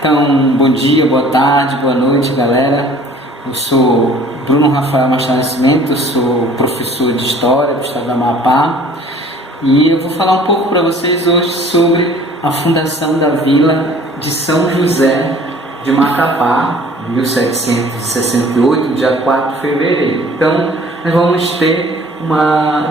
Então, bom dia, boa tarde, boa noite, galera. Eu sou Bruno Rafael Machado Nascimento, sou professor de História do Estado do Amapá e eu vou falar um pouco para vocês hoje sobre a fundação da Vila de São José de Macapá, em 1768, dia 4 de fevereiro. Então, nós vamos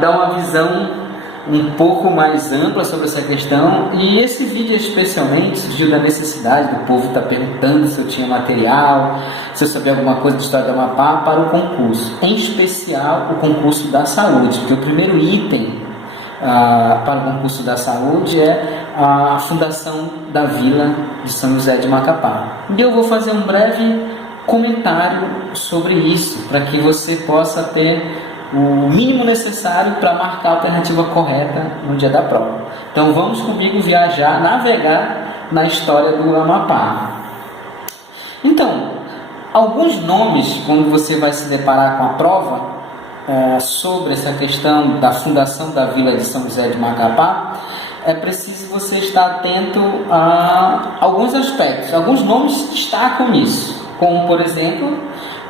dar uma visão um pouco mais ampla sobre essa questão, e esse vídeo especialmente surgiu da necessidade do povo estar perguntando se eu tinha material, se eu sabia alguma coisa de história do Amapá para o concurso, em especial o concurso da saúde, porque o primeiro item para o concurso da saúde é a fundação da Vila de São José de Macapá. E eu vou fazer um breve comentário sobre isso, para que você possa ter o mínimo necessário para marcar a alternativa correta no dia da prova. Então vamos comigo viajar, navegar na história do Amapá. Então, alguns nomes, quando você vai se deparar com a prova sobre essa questão da fundação da Vila de São José de Macapá, é preciso você estar atento a alguns aspectos. Alguns nomes destacam isso, como por exemplo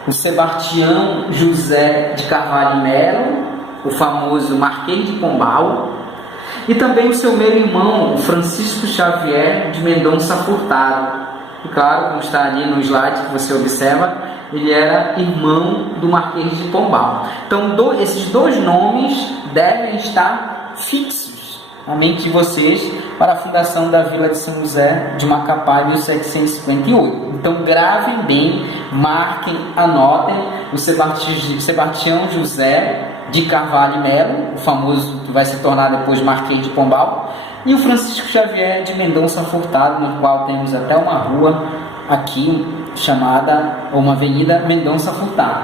o Sebastião José de Carvalho e Melo, o famoso Marquês de Pombal, e também o seu meio-irmão, o Francisco Xavier de Mendonça Furtado. E claro, como está ali no slide que você observa, ele era irmão do Marquês de Pombal. Então, esses dois nomes devem estar fixos na mente de vocês para a fundação da Vila de São José de Macapá em 1758. Então gravem bem, marquem, anotem o Sebastião José de Carvalho e Melo, o famoso que vai se tornar depois Marquês de Pombal, e o Francisco Xavier de Mendonça Furtado, no qual temos até uma rua aqui chamada, ou uma avenida, Mendonça Furtado.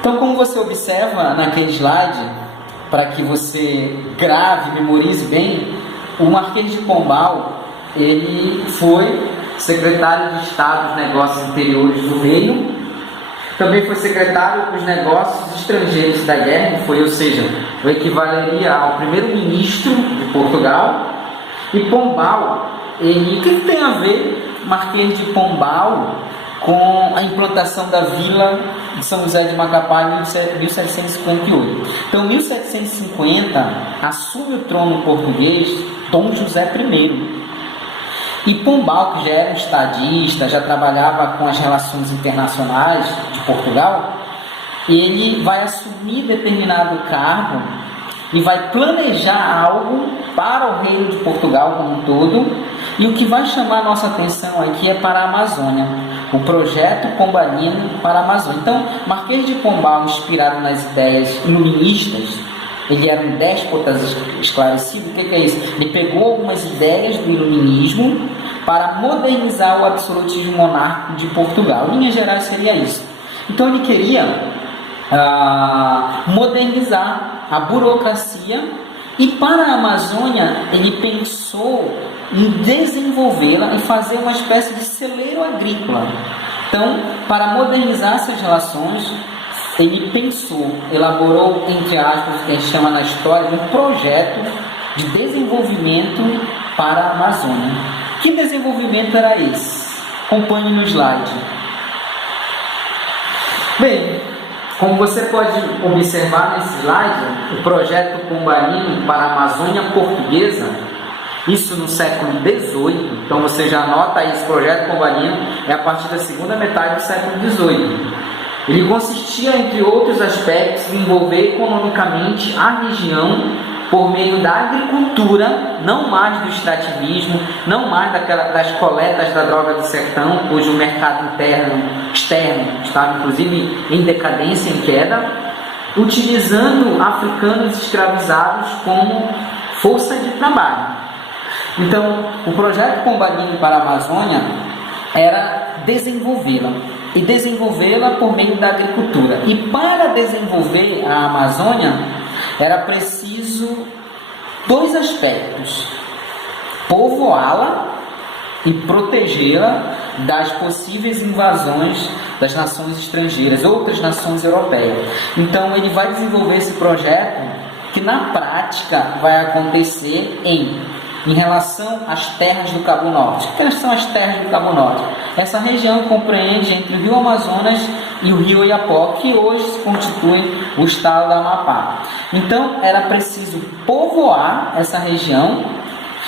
Então, como você observa naquele slide, para que você grave, memorize bem, o Marquês de Pombal, ele foi secretário de Estado dos Negócios Interiores do Reino, também foi secretário dos Negócios Estrangeiros da Guerra, ou seja, o equivaleria ao primeiro-ministro de Portugal. E Pombal, o que tem a ver Marquês de Pombal com a implantação da Vila de São José de Macapá em 1758. Então, em 1750, assume o trono português Dom José I. E Pombal, que já era um estadista, já trabalhava com as relações internacionais de Portugal, ele vai assumir determinado cargo e vai planejar algo para o reino de Portugal como um todo. E o que vai chamar a nossa atenção aqui é para a Amazônia, o projeto Pombalino para a Amazônia. Então, Marquês de Pombal, inspirado nas ideias iluministas, ele era um déspota esclarecido. O que é isso? Ele pegou algumas ideias do iluminismo para modernizar o absolutismo monárquico de Portugal. Em linhas gerais seria isso. Então ele queria modernizar a burocracia, e para a Amazônia ele pensou em desenvolvê-la e fazer uma espécie de celeiro agrícola. Então, para modernizar essas relações, ele pensou, elaborou, entre aspas, o que a gente chama na história, um projeto de desenvolvimento para a Amazônia. Que desenvolvimento era esse? Acompanhe no slide. Bem, como você pode observar nesse slide, o projeto Pombalino para a Amazônia Portuguesa, isso no século XVIII, então você já anota aí, esse projeto Pombalino é a partir da segunda metade do século XVIII. Ele consistia, entre outros aspectos, em envolver economicamente a região por meio da agricultura, não mais do extrativismo, não mais das coletas da droga do sertão, cujo mercado externo estava inclusive em decadência, em queda, utilizando africanos escravizados como força de trabalho. Então, o projeto Pombalino para a Amazônia era desenvolvê-la, e desenvolvê-la por meio da agricultura. E para desenvolver a Amazônia, era preciso dois aspectos: povoá-la e protegê-la das possíveis invasões das nações estrangeiras, outras nações europeias. Então ele vai desenvolver esse projeto, que na prática vai acontecer em em relação às terras do Cabo Norte. O que são as terras do Cabo Norte? Essa região compreende entre o Rio Amazonas e o Rio Oiapoque, que hoje se constitui o estado do Amapá. Então, era preciso povoar essa região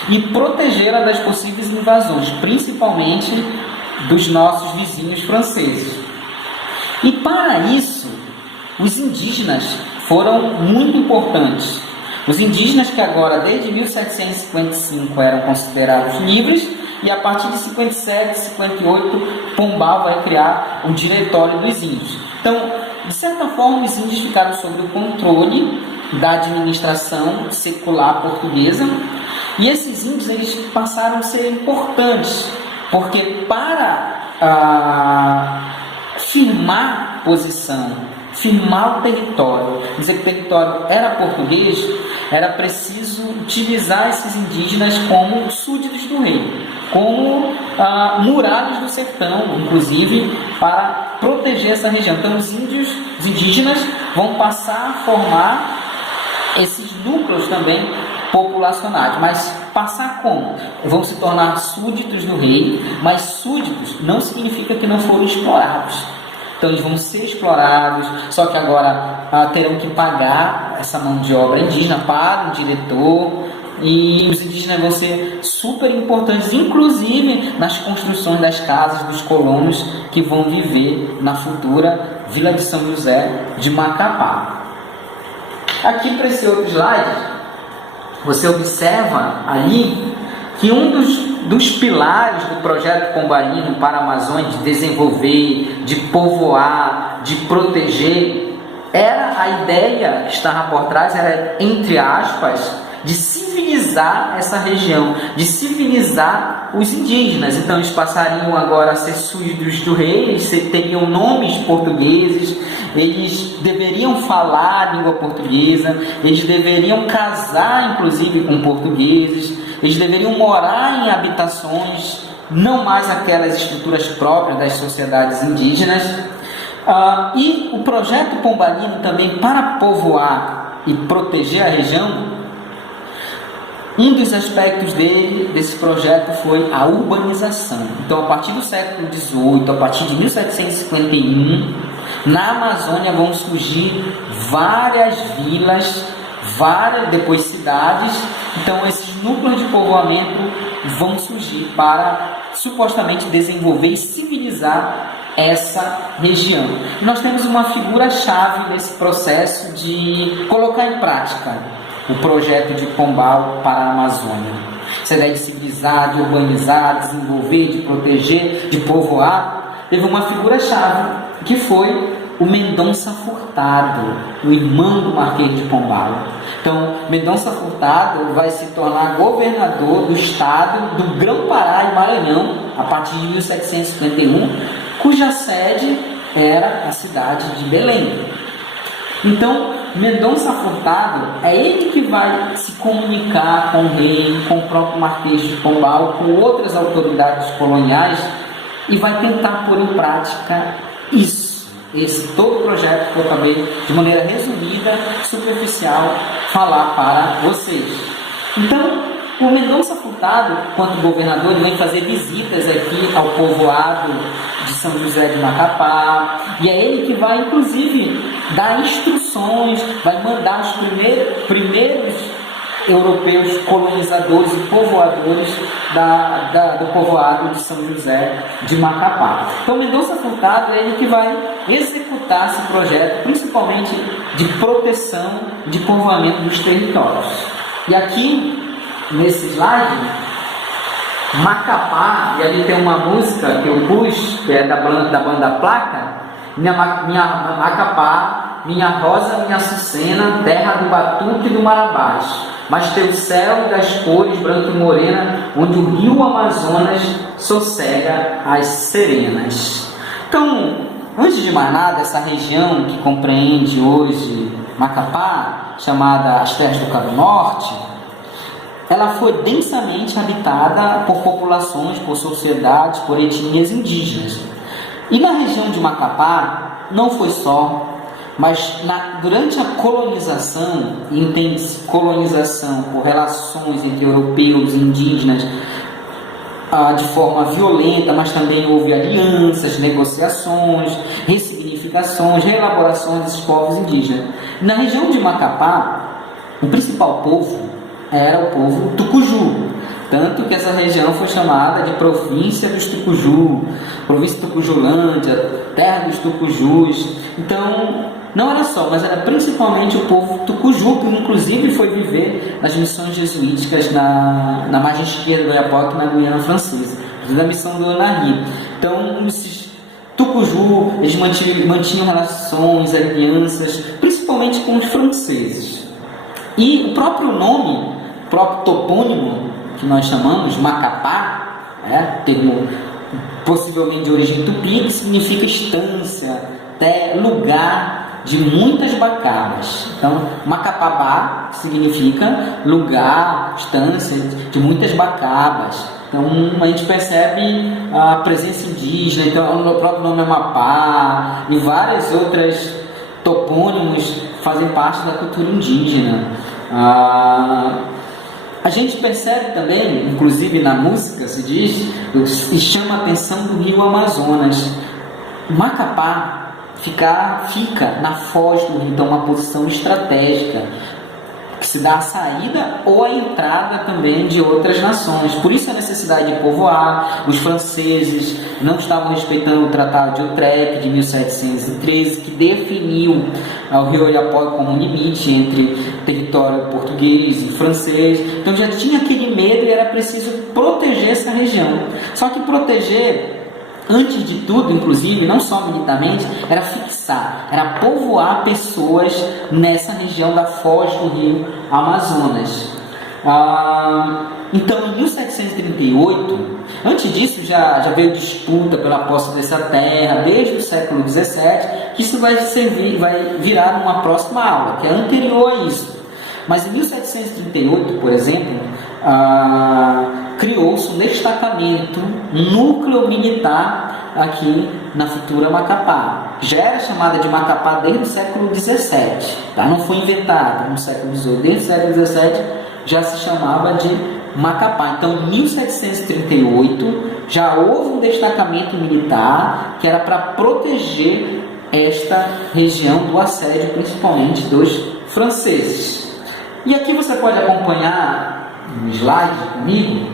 e protegê-la das possíveis invasões, principalmente dos nossos vizinhos franceses. E para isso, os indígenas foram muito importantes. Os indígenas que agora, desde 1755, eram considerados livres, e a partir de 57, 58, Pombal vai criar o Diretório dos Índios. Então, de certa forma, os índios ficaram sob o controle da administração secular portuguesa, e esses índios eles passaram a ser importantes, porque para firmar posição, firmar o território, dizer que o território era português, era preciso utilizar esses indígenas como súditos do rei, como murados do sertão, inclusive, para proteger essa região. Então, os indígenas vão passar a formar esses núcleos também populacionais, mas passar como? Vão se tornar súditos do rei, mas súditos não significa que não foram explorados. Então eles vão ser explorados, só que agora terão que pagar essa mão de obra indígena para o diretor, e os indígenas vão ser super importantes, inclusive nas construções das casas dos colonos que vão viver na futura Vila de São José de Macapá. Aqui para esse outro slide, você observa ali que um dos pilares do projeto Pombalino para a Amazônia, de desenvolver, de povoar, de proteger, era a ideia que estava por trás, era, entre aspas, de civilizar essa região, de civilizar os indígenas. Então eles passariam agora a ser súditos do rei, eles teriam nomes portugueses, eles deveriam falar a língua portuguesa, eles deveriam casar inclusive com portugueses, eles deveriam morar em habitações, não mais aquelas estruturas próprias das sociedades indígenas. E o projeto Pombalino também, para povoar e proteger a região, um dos aspectos desse projeto foi a urbanização. Então, a partir do século XVIII, a partir de 1751, na Amazônia vão surgir várias vilas, depois cidades. Então, esses núcleos de povoamento vão surgir para supostamente desenvolver e civilizar essa região. E nós temos uma figura-chave nesse processo de colocar em prática o projeto de Pombal para a Amazônia. Essa ideia de civilizar, de urbanizar, de desenvolver, de proteger, de povoar, teve uma figura-chave, que foi o Mendonça Furtado, o irmão do Marquês de Pombal. Então, Mendonça Furtado vai se tornar governador do estado do Grão-Pará e Maranhão, a partir de 1751, cuja sede era a cidade de Belém. Então, Mendonça Furtado é ele que vai se comunicar com o rei, com o próprio Marquês de Pombal, com outras autoridades coloniais, e vai tentar pôr em prática esse todo o projeto que eu acabei, de maneira resumida, superficial, falar para vocês. Então, o Mendonça Furtado, quanto governador, ele vem fazer visitas aqui ao povoado de São José de Macapá, e é ele que vai, inclusive, dar instruções, vai mandar os primeiros europeus colonizadores e povoadores do povoado de São José de Macapá. Então, Mendonça Furtado é ele que vai executar esse projeto, principalmente de proteção, de povoamento dos territórios. E aqui, nesse slide, Macapá, e ali tem uma música que eu pus, que é da banda Placa, minha Macapá, minha rosa, minha açucena, terra do batuque e do marabás, mas teu céu das cores branca e morena, onde o rio Amazonas sossega as serenas. Então, antes de mais nada, essa região que compreende hoje Macapá, chamada as Terras do Cabo Norte, ela foi densamente habitada por populações, por sociedades, por etnias indígenas. E na região de Macapá, não foi só Mas durante a colonização, entende-se colonização por relações entre europeus e indígenas de forma violenta, mas também houve alianças, negociações, ressignificações, reelaborações desses povos indígenas. Na região de Macapá, o principal povo era o povo tucuju, tanto que essa região foi chamada de província dos Tucuju, província Tucujulândia, terra dos Tucujus. Então, não era só, mas era principalmente o povo tucuju, que inclusive foi viver nas missões jesuíticas na margem esquerda do Oiapoque, na Guiana Francesa, da missão do Onari. Então, esses tucuju, eles mantinham relações, alianças, principalmente com os franceses. E o próprio nome, o próprio topônimo, que nós chamamos Macapá, termo possivelmente de origem tupi, que significa estância, lugar de muitas bacabas. Então, Macapabá significa lugar, estância de muitas bacabas. Então, a gente percebe a presença indígena. Então, o próprio nome é Amapá e várias outras topônimos fazem parte da cultura indígena. A gente percebe também, inclusive na música se diz, e chama a atenção do rio Amazonas. Macapá fica na foz do rio, então uma posição estratégica que se dá a saída ou a entrada também de outras nações. Por isso a necessidade de povoar. Os franceses não estavam respeitando o Tratado de Utrecht de 1713, que definiu o rio Oiapoque como um limite entre território português e francês. Então já tinha aquele medo e era preciso proteger essa região. Só que proteger, antes de tudo, inclusive, não só militarmente, era fixar, era povoar pessoas nessa região da foz do rio Amazonas. Então, em 1738, antes disso já veio disputa pela posse dessa terra, desde o século XVII, que isso vai virar numa próxima aula, que é anterior a isso. Mas em 1738, por exemplo, criou-se um destacamento, um núcleo militar aqui na futura Macapá. Já era chamada de Macapá desde o século XVII, tá? Não foi inventada no século XVIII. Desde o século XVII já se chamava de Macapá. Então, em 1738, já houve um destacamento militar que era para proteger esta região do assédio, principalmente dos franceses. E aqui você pode acompanhar no slide comigo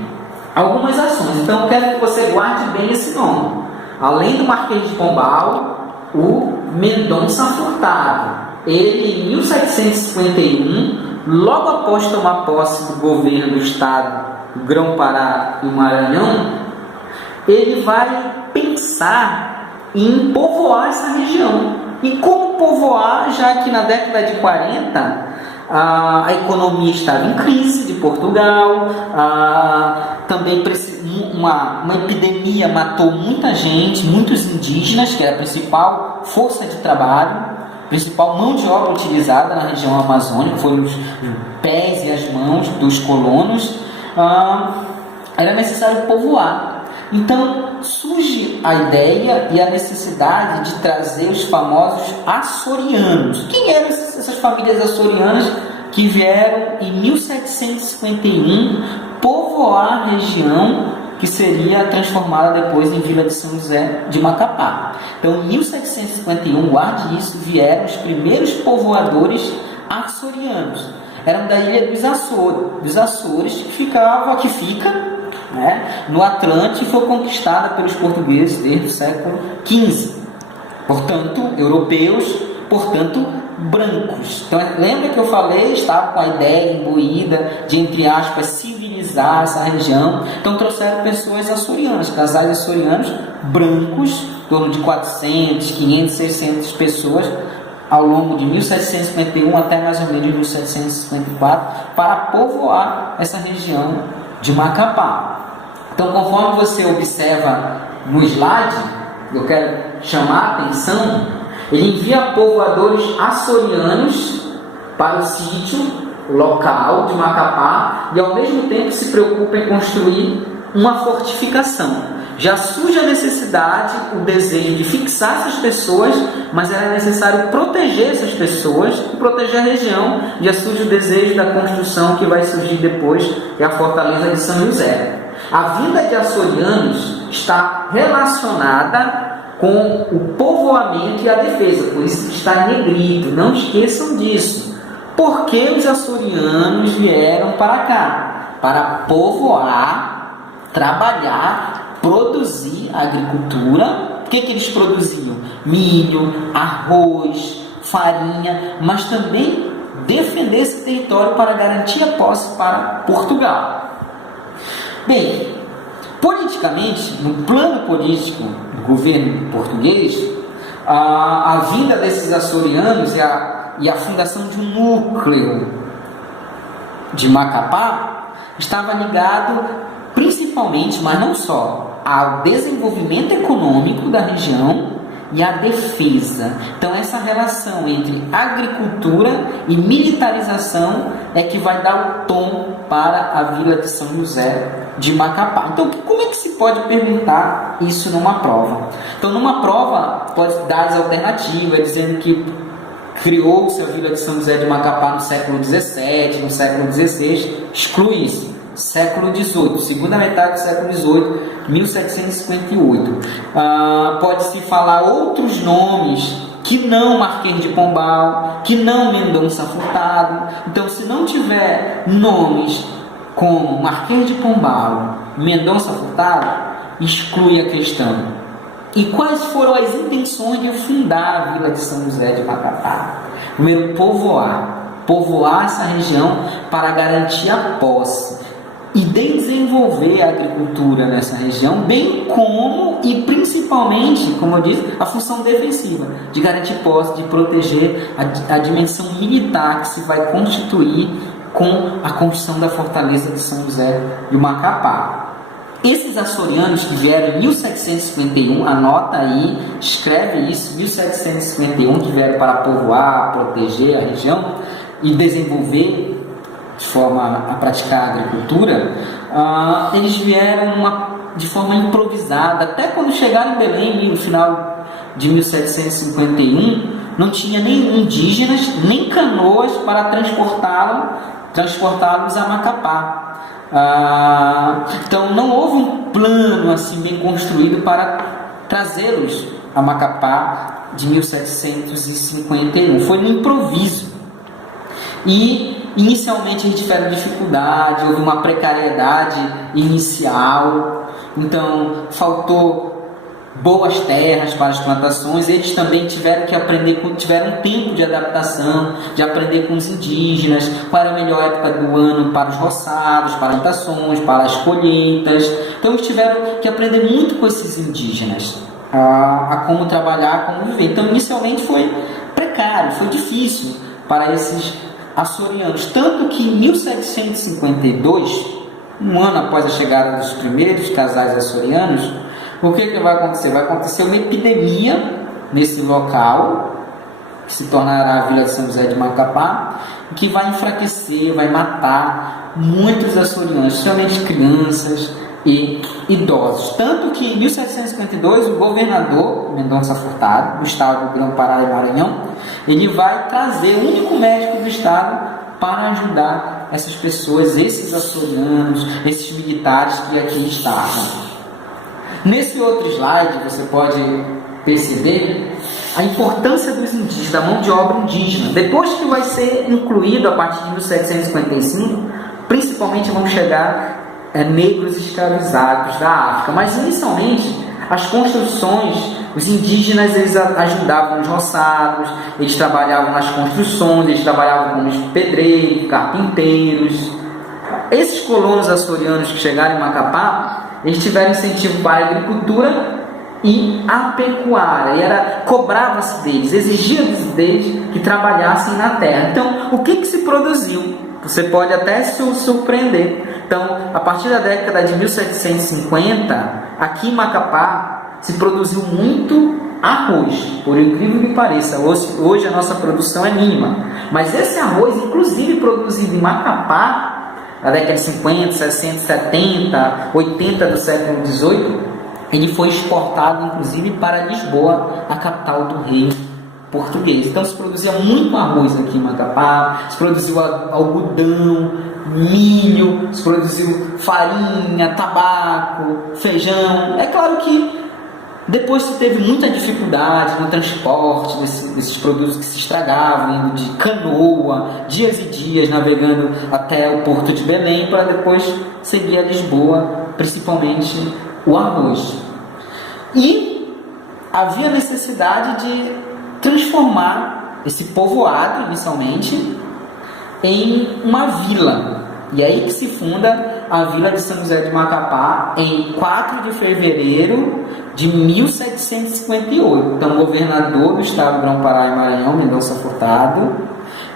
algumas ações. Então eu quero que você guarde bem esse nome. Além do Marquês de Pombal, o Mendonça Furtado. Ele, em 1751, logo após tomar posse do governo do estado do Grão-Pará e o Maranhão, ele vai pensar em povoar essa região. E como povoar, já que na década de 40 a economia estava em crise de Portugal, também uma epidemia matou muita gente, muitos indígenas, que era a principal força de trabalho, principal mão de obra utilizada na região amazônica, foram os pés e as mãos dos colonos. Era necessário povoar. Então surge a ideia e a necessidade de trazer os famosos açorianos. Quem eram essas famílias açorianas que vieram em 1751 povoar a região que seria transformada depois em Vila de São José de Macapá? Então, em 1751, guarde isso, vieram os primeiros povoadores açorianos. Eram da ilha dos Açores, que fica no Atlântico, e foi conquistada pelos portugueses desde o século XV. Portanto, europeus, portanto, brancos. Então, lembra que eu falei, estava com a ideia imbuída de, entre aspas, civilizar essa região. Então, trouxeram pessoas açorianas, casais açorianos brancos, em torno de 400, 500, 600 pessoas, ao longo de 1751 até mais ou menos 1754, para povoar essa região de Macapá. Então, conforme você observa no slide, eu quero chamar a atenção, ele envia povoadores açorianos para o sítio local de Macapá e, ao mesmo tempo, se preocupa em construir uma fortificação. já surge a necessidade, o desejo de fixar essas pessoas, mas era necessário proteger essas pessoas e proteger a região. Já surge o desejo da construção que vai surgir depois, que é a fortaleza de São José. A vinda de açorianos está relacionada com o povoamento e a defesa, por isso está em negrito, não esqueçam disso. Porque os açorianos vieram para cá? Para povoar, trabalhar, produzir agricultura. O que eles produziam? Milho, arroz, farinha, mas também defender esse território para garantir a posse para Portugal. Bem, politicamente, no plano político do governo português, a vinda desses açorianos e a fundação de um núcleo de Macapá estava ligado principalmente, mas não só, ao desenvolvimento econômico da região e à defesa. Então essa relação entre agricultura e militarização é que vai dar o tom para a vila de São José de Macapá. Então como é que se pode perguntar isso numa prova? Então numa prova pode dar as alternativas, dizendo que criou-se a vila de São José de Macapá no século XVII, no século XVI, exclui isso. Século XVIII, segunda metade do século XVIII, 1758. Pode-se falar outros nomes que não Marquês de Pombal, que não Mendonça Furtado. Então, se não tiver nomes como Marquês de Pombal, Mendonça Furtado, exclui a questão. E quais foram as intenções de fundar a vila de São José de Macapá? Primeiro, povoar essa região para garantir a posse e desenvolver a agricultura nessa região, bem como e principalmente, como eu disse, a função defensiva, de garantir posse, de proteger a dimensão militar que se vai constituir com a construção da fortaleza de São José de Macapá. Esses açorianos que vieram em 1751, anota aí, escreve isso, 1751, que vieram para povoar, proteger a região e desenvolver de forma a praticar a agricultura, eles vieram de forma improvisada. Até quando chegaram em Belém, no final de 1751, não tinha nem indígenas, nem canoas para transportá-los a Macapá. Então não houve um plano assim bem construído para trazê-los a Macapá de 1751. Foi no improviso. E inicialmente eles tiveram dificuldade, houve uma precariedade inicial, então faltou boas terras para as plantações. Eles também tiveram que aprender, tiveram um tempo de adaptação, de aprender com os indígenas, qual era a melhor época do ano para os roçados, para as plantações, para as colheitas. Então eles tiveram que aprender muito com esses indígenas, a como trabalhar, como viver. Então inicialmente foi precário, foi difícil para esses açorianos, tanto que em 1752, um ano após a chegada dos primeiros casais açorianos, o que vai acontecer? Vai acontecer uma epidemia nesse local, que se tornará a Vila de São José de Macapá, que vai enfraquecer, vai matar muitos açorianos, especialmente crianças e idosos. Tanto que em 1752 o governador Mendonça Furtado, do estado do Grão-Pará e Maranhão, ele vai trazer o único médico do estado para ajudar essas pessoas, esses açorianos, esses militares que aqui estavam. Nesse outro slide você pode perceber a importância dos indígenas, da mão de obra indígena. Depois que vai ser incluído a partir de 1755, principalmente vão chegar negros escravizados da África. Mas inicialmente as construções, os indígenas eles ajudavam nos roçados, eles trabalhavam nas construções, eles trabalhavam como pedreiros, carpinteiros. Esses colonos açorianos que chegaram em Macapá, eles tiveram incentivo para a agricultura e a pecuária, e cobrava-se deles, exigia-se deles que trabalhassem na terra. Então, o que se produziu? Você pode até se surpreender. Então, a partir da década de 1750, aqui em Macapá, se produziu muito arroz, por incrível que pareça. Hoje a nossa produção é mínima, mas esse arroz, inclusive produzido em Macapá, na década de 50, 60, 70, 80 do século XVIII, ele foi exportado inclusive para Lisboa, a capital do reino português. Então se produzia muito arroz aqui em Macapá, se produziu algodão, milho, se produziu farinha, tabaco, feijão. É claro que depois se teve muita dificuldade no transporte desses produtos que se estragavam, indo de canoa, dias e dias navegando até o porto de Belém para depois seguir a Lisboa, principalmente o arroz. E havia necessidade de transformar esse povoado, inicialmente, em uma vila. E aí que se funda a Vila de São José de Macapá em 4 de fevereiro de 1758. Então, o governador do estado do Grão-Pará e Maranhão, Mendonça Furtado,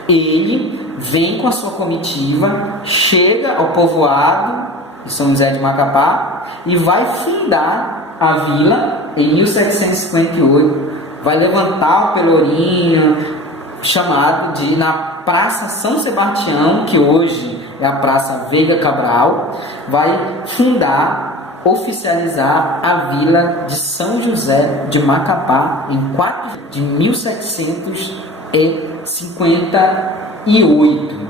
ele vem com a sua comitiva, chega ao povoado de São José de Macapá e vai fundar a vila em 1758. Vai levantar o pelourinho chamado de na Praça São Sebastião, que hoje é a Praça Veiga Cabral, vai fundar, oficializar a Vila de São José de Macapá em 4 de 1758.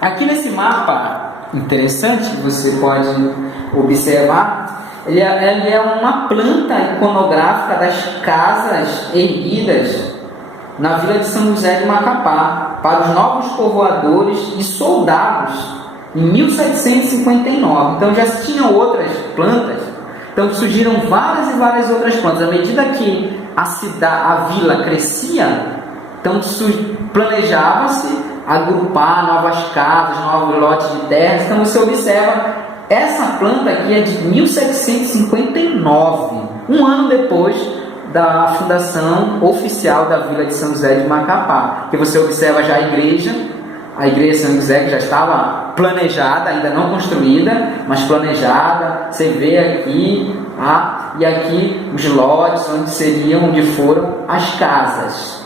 Aqui nesse mapa interessante, você pode observar, ele é uma planta iconográfica das casas erguidas na Vila de São José de Macapá para os novos povoadores e soldados em 1759. Então já se tinham outras plantas, então surgiram várias e várias outras plantas. À medida que a vila crescia, então planejava-se agrupar novas casas, novos lotes de terras. Então você observa, essa planta aqui é de 1759, um ano depois da fundação oficial da Vila de São José de Macapá, que você observa já a igreja de São José, que já estava planejada, ainda não construída, mas planejada. Você vê aqui, e aqui os lotes onde foram as casas.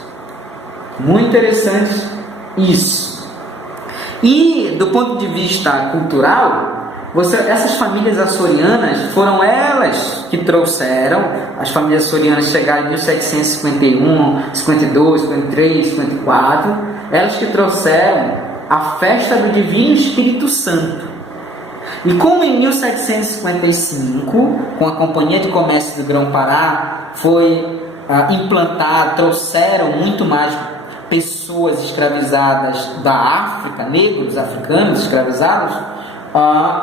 Muito interessante isso. E do ponto de vista cultural, essas famílias açorianas foram elas que trouxeram. As famílias açorianas chegaram em 1751, 52, 53, 54. Elas que trouxeram a festa do Divino Espírito Santo. E como em 1755, com a Companhia de Comércio do Grão-Pará, foi implantado, trouxeram muito mais pessoas escravizadas da África, negros africanos escravizados,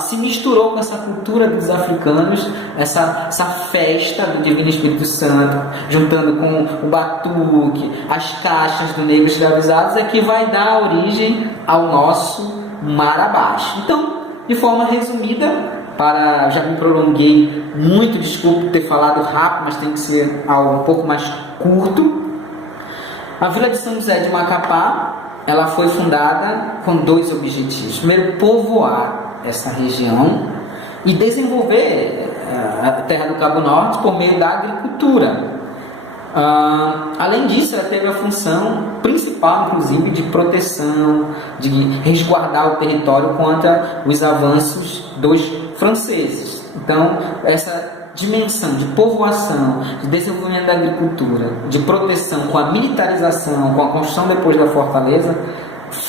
se misturou com essa cultura dos africanos, essa festa do Divino Espírito Santo, juntando com o batuque, as caixas do negro escravizados, é que vai dar origem ao nosso mar abaixo. Então, de forma resumida, já me prolonguei muito, desculpe ter falado rápido, mas tem que ser algo um pouco mais curto. A Vila de São José de Macapá, ela foi fundada com 2 objetivos. Primeiro, povoar essa região e desenvolver a terra do Cabo Norte por meio da agricultura. Além disso, ela teve a função principal, inclusive, de proteção, de resguardar o território contra os avanços dos franceses. Então, essa dimensão de povoação, de desenvolvimento da agricultura, de proteção com a militarização, com a construção depois da fortaleza,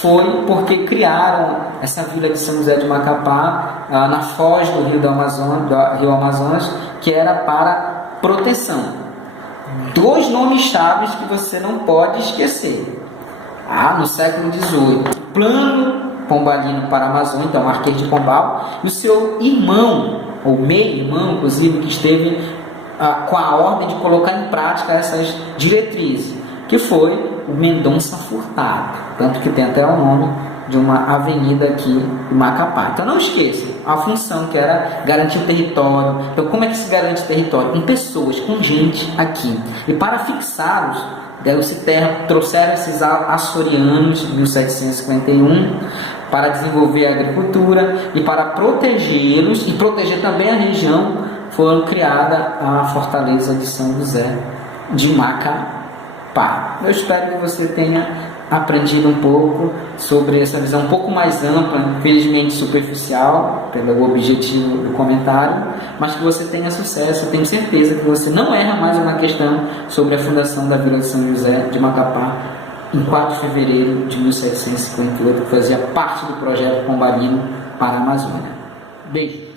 foi porque criaram essa Vila de São José de Macapá na foz do Rio Amazonas, que era para proteção. 2 nomes chaves que você não pode esquecer. No século XVIII, Plano Pombalino para a Amazônia, então Marquês de Pombal, e o seu irmão, ou meio-irmão, inclusive, que esteve com a ordem de colocar em prática essas diretrizes, que foi o Mendonça Furtado, tanto que tem até o nome de uma avenida aqui em Macapá. Então não esqueça a função que era garantir território. Então como é que se garante território? Com pessoas, com gente aqui. E para fixá-los, deram-se terra, trouxeram esses açorianos em 1751 para desenvolver a agricultura e para protegê-los e proteger também a região, foram criada a Fortaleza de São José de Macapá. Eu espero que você tenha aprendido um pouco sobre essa visão um pouco mais ampla, infelizmente superficial, pelo objetivo do comentário, mas que você tenha sucesso. Eu tenho certeza que você não erra mais uma questão sobre a fundação da Vila de São José de Macapá, em 4 de fevereiro de 1758, que fazia parte do projeto Pombalino para a Amazônia. Beijo!